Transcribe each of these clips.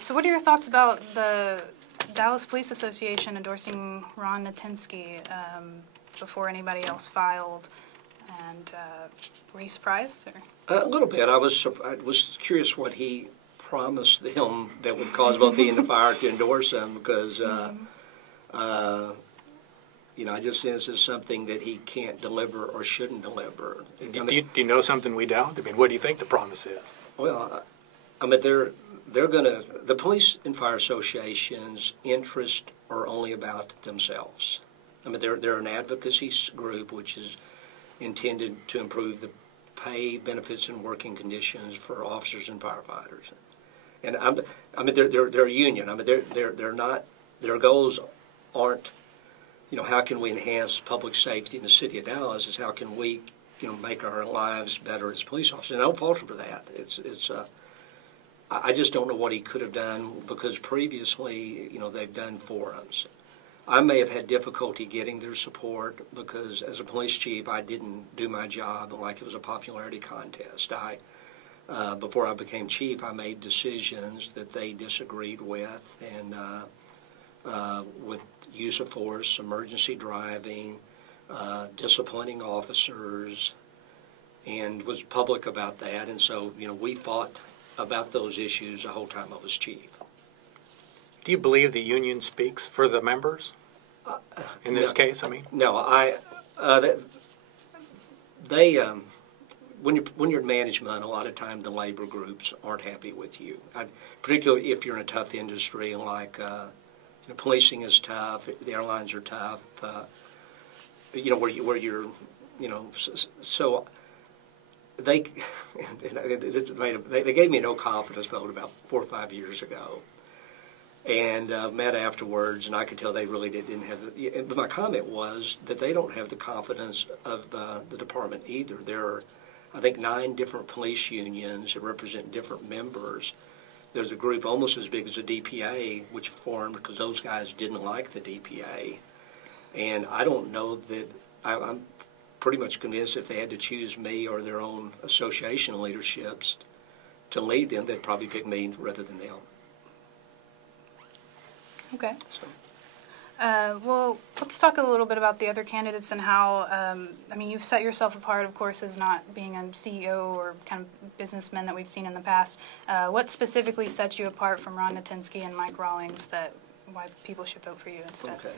So what are your thoughts about the Dallas Police Association endorsing Ron Natinsky before anybody else filed? And were you surprised? Or? A little bit. I was curious what he promised them that would cause both he and the fire to endorse him, because you know, I just sense it's something that he can't deliver or shouldn't deliver. Do you know something we don't? I mean, what do you think the promise is? Well, I mean, they're going to, the police and fire associations' interests are only about themselves. I mean, they're an advocacy group which is intended to improve the pay, benefits, and working conditions for officers and firefighters. And I mean, they're a union. I mean, they're not. Their goals aren't, you know, how can we enhance public safety in the city of Dallas? It's how can we, you know, make our lives better as police officers. And I don't fault him for that. I just don't know what he could have done, because previously, you know, they've done forums. I may have had difficulty getting their support because as a police chief, I didn't do my job like it was a popularity contest. Before I became chief, I made decisions that they disagreed with, and with use of force, emergency driving, disciplining officers, and was public about that. And so, you know, we fought about those issues the whole time I was chief. Do you believe the union speaks for the members in this case? I mean, no. When you're in management, a lot of time the labor groups aren't happy with you. Particularly if you're in a tough industry, like you know, policing is tough, the airlines are tough. You know, where you're, you know, so. They gave me a no confidence vote about 4 or 5 years ago, and met afterwards, and I could tell they really didn't have the, but my comment was that they don't have the confidence of the department either. There are, I think, 9 different police unions that represent different members. There's a group almost as big as the DPA, which formed because those guys didn't like the DPA, and I don't know that I'm pretty much convinced if they had to choose me or their own association leaderships to lead them, they'd probably pick me rather than them. Okay. So. Well, let's talk a little bit about the other candidates and how, I mean, you've set yourself apart, of course, as not being a CEO or kind of businessman that we've seen in the past. What specifically sets you apart from Ron Natinsky and Mike Rawlings that why people should vote for you instead? Okay.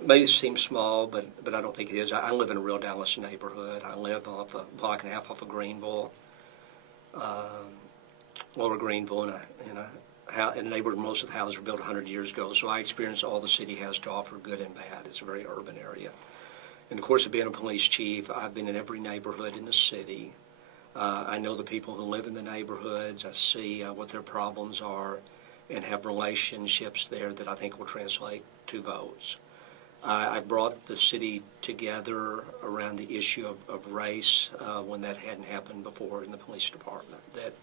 May seem small, but I don't think it is. I live in a real Dallas neighborhood. I live off a block and a half off of Greenville, Lower Greenville, in a neighborhood most of the houses were built 100 years ago. So I experience all the city has to offer, good and bad. It's a very urban area. In the course of being a police chief, I've been in every neighborhood in the city. I know the people who live in the neighborhoods. I see what their problems are, and have relationships there that I think will translate to votes. I brought the city together around the issue of race when that hadn't happened before in the police department. That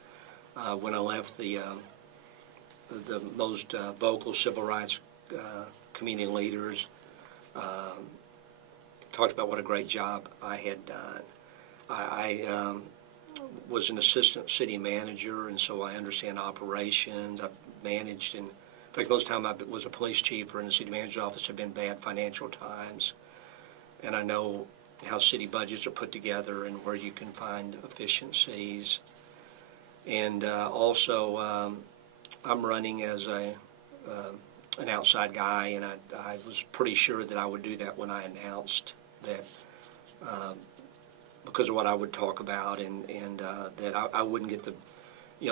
when I left the most vocal civil rights community leaders talked about what a great job I had done. I was an assistant city manager, and so I understand operations. I've managed, and in fact, most of the time I was a police chief or in the city manager's office have been bad financial times, and I know how city budgets are put together and where you can find efficiencies. And also, I'm running as an outside guy, and I was pretty sure that I would do that when I announced that, because of what I would talk about, and that I wouldn't get the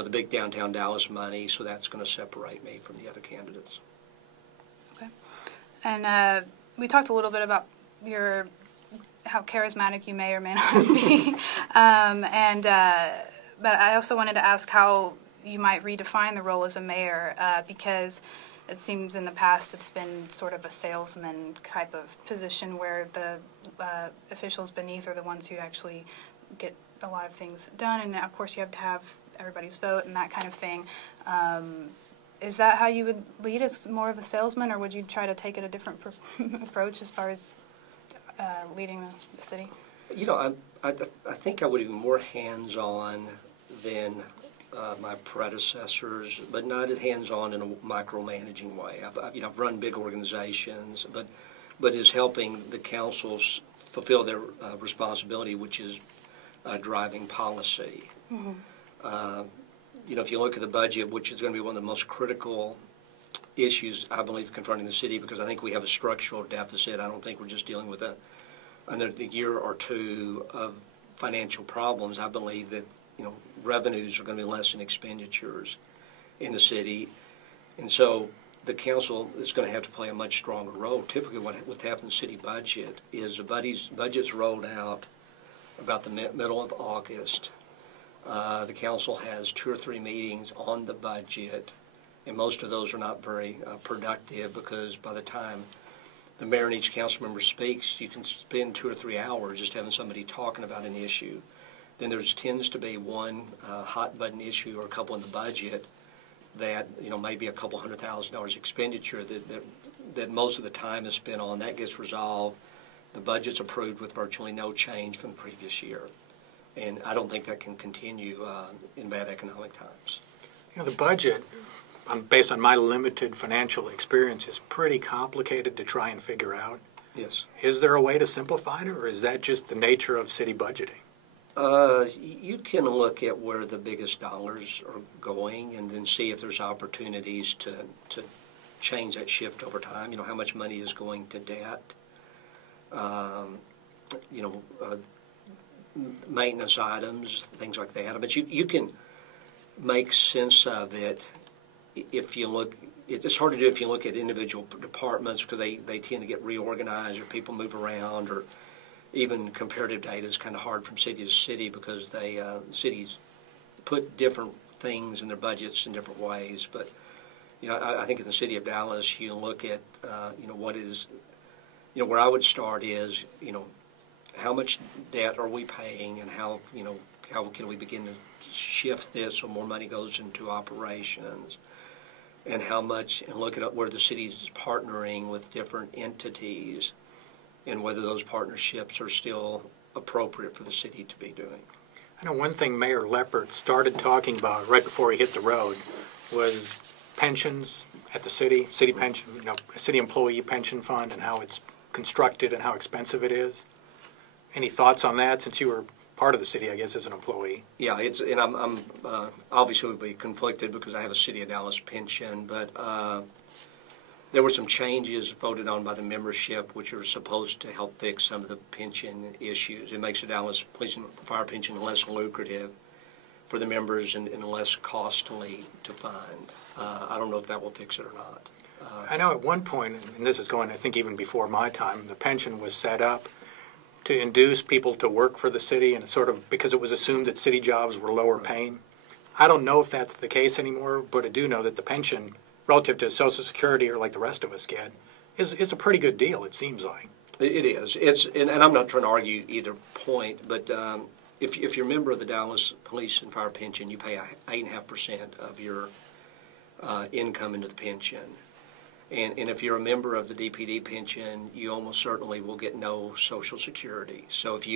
big downtown Dallas money, so that's going to separate me from the other candidates. Okay. And we talked a little bit about how charismatic you may or may not be, but I also wanted to ask how you might redefine the role as a mayor, because it seems in the past it's been sort of a salesman type of position where the officials beneath are the ones who actually get a lot of things done, and of course you have to have everybody's vote and that kind of thing. Is that how you would lead, as more of a salesman, or would you try to take it a different approach as far as leading the city? I think I would be more hands-on than my predecessors, but not as hands-on in a micromanaging way. I've run big organizations, but is helping the councils fulfill their responsibility, which is driving policy. Mm-hmm. If you look at the budget, which is going to be one of the most critical issues, I believe, confronting the city, because I think we have a structural deficit. I don't think we're just dealing with another year or two of financial problems. I believe that revenues are going to be less than expenditures in the city, and so the council is going to have to play a much stronger role. Typically, what happens in the city budget is the budget's rolled out about the middle of August. The council has 2 or 3 meetings on the budget, and most of those are not very productive, because by the time the mayor and each council member speaks, you can spend 2 or 3 hours just having somebody talking about an issue. Then there tends to be one hot button issue or a couple in the budget that maybe a couple $100,000 expenditure that most of the time is spent on. That gets resolved. The budget's approved with virtually no change from the previous year. And I don't think that can continue in bad economic times. The budget, based on my limited financial experience, is pretty complicated to try and figure out. Yes. Is there a way to simplify it, or is that just the nature of city budgeting? You can look at where the biggest dollars are going and then see if there's opportunities to change that shift over time. How much money is going to debt. Maintenance items, things like that. But you can make sense of it if you look. It's hard to do if you look at individual departments, because they tend to get reorganized, or people move around, or even comparative data is kind of hard from city to city, because cities put different things in their budgets in different ways. But I think in the city of Dallas, you look at what is where I would start is how much debt are we paying, and how can we begin to shift this so more money goes into operations, and and look at where the city is partnering with different entities, and whether those partnerships are still appropriate for the city to be doing. I know one thing Mayor Leppert started talking about right before he hit the road was pensions at the city pension, city employee pension fund, and how it's constructed and how expensive it is. Any thoughts on that, since you were part of the city, I guess, as an employee? Yeah, and I'm obviously would be conflicted because I have a City of Dallas pension, but there were some changes voted on by the membership which are supposed to help fix some of the pension issues. It makes the Dallas Police and Fire pension less lucrative for the members and less costly to fund. I don't know if that will fix it or not. I know at one point, and this is going, I think, even before my time, the pension was set up to induce people to work for the city, and because it was assumed that city jobs were lower paying. I don't know if that's the case anymore, but I do know that the pension, relative to Social Security or like the rest of us get, is a pretty good deal, it seems like. It is. And I'm not trying to argue either point, but if you're a member of the Dallas Police and Fire pension, you pay 8.5% of your income into the pension. And if you're a member of the DPD pension, you almost certainly will get no Social Security. So if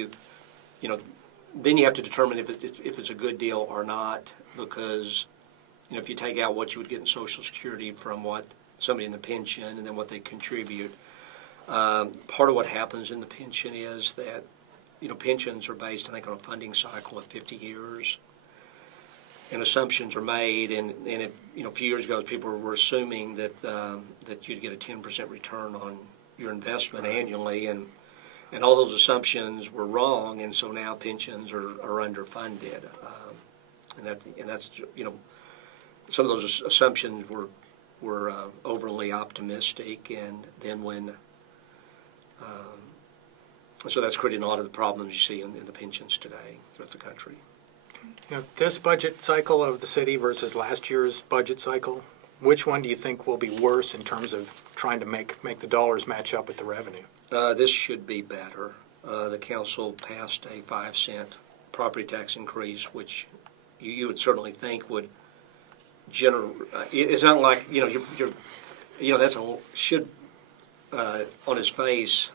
then you have to determine if it's a good deal or not, because if you take out what you would get in Social Security from what somebody in the pension and then what they contribute, part of what happens in the pension is that pensions are based, I think, on a funding cycle of 50 years. And assumptions are made, and if a few years ago people were assuming that you'd get a 10% return on your investment annually, and all those assumptions were wrong, and so now pensions are underfunded, and that's some of those assumptions were overly optimistic, and then so that's creating a lot of the problems you see in the pensions today throughout the country. This budget cycle of the city versus last year's budget cycle, which one do you think will be worse in terms of trying to make the dollars match up with the revenue? This should be better. The council passed a 5-cent property tax increase, which you would certainly think would it's not like should on its face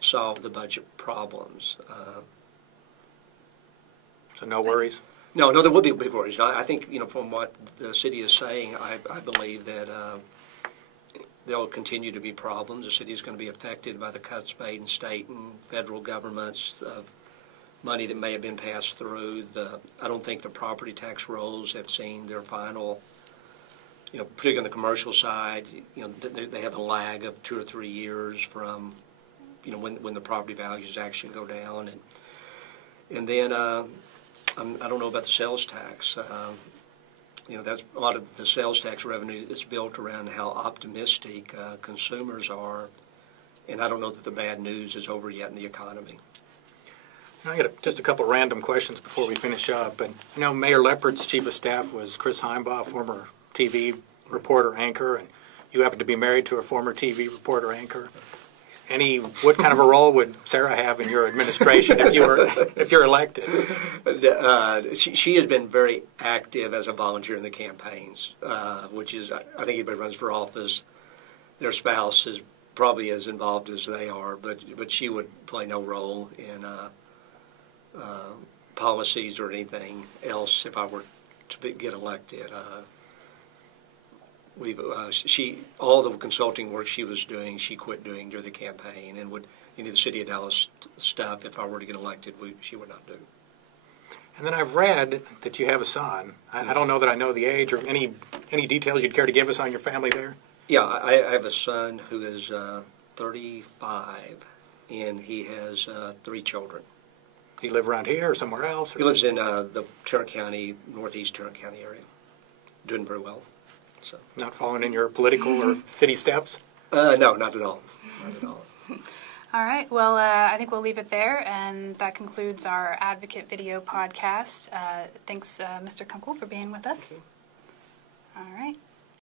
solve the budget problems. So no worries? No, there would be big worries. I think, from what the city is saying, I believe that there will continue to be problems. The city is going to be affected by the cuts made in state and federal governments of money that may have been passed through. I don't think the property tax rolls have seen their final, particularly on the commercial side, they have a lag of 2 or 3 years from, when the property values actually go down. And then I don't know about the sales tax. That's a lot of the sales tax revenue is built around how optimistic consumers are, and I don't know that the bad news is over yet in the economy. I got just a couple random questions before we finish up. And Mayor Leopard's chief of staff was Chris Heimbaugh, former TV reporter anchor, and you happen to be married to a former TV reporter anchor. What kind of a role would Sarah have in your administration if you're elected? She has been very active as a volunteer in the campaigns, which is, I think anybody runs for office, their spouse is probably as involved as they are, but she would play no role in policies or anything else if I were to get elected. All the consulting work she was doing, she quit doing during the campaign, and would any of the city of Dallas stuff, if I were to get elected, she would not do. And then I've read that you have a son. I don't know that I know the age or any details you'd care to give us on your family there. Yeah, I have a son who is 35, and he has 3 children. Do you live around here or somewhere else? Or? He lives in the Tarrant County, northeast Tarrant County area, doing very well. So. Not following in your political or city steps? No, not at all. Not at all. All right. Well, I think we'll leave it there, and that concludes our Advocate Video podcast. Thanks, Mr. Kunkle, for being with us. All right.